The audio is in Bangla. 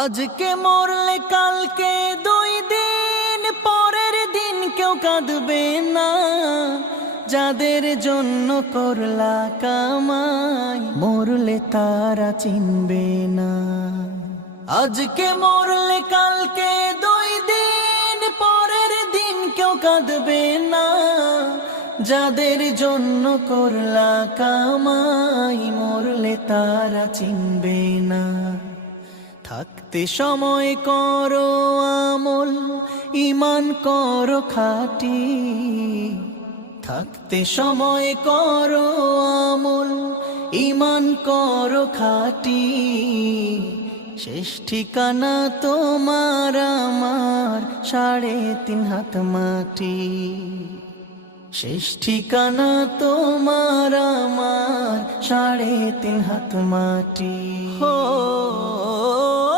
আজকে মরলে কালকে 2 দিন পরের দিন কেউ কাঁদবে না। যাদের জন্য করলা কামাই মরলে তারা চিনবে না। আজকে মরলে কালকে 2 দিন পরের দিন কেউ কাঁদবে না। যাদের জন্য করলা কামাই মরলে তারা চিনবে না। থাকতে সময় করো আমল, ঈমান করো খাঁটি। থাকতে সময় করো আমল, ঈমান করো খাঁটি। শেষ ঠিকানা তোমার আমার 3.5 হাত মাটি। শেষ ঠিকানা তোমার আমার 3.5 হাত মাটি।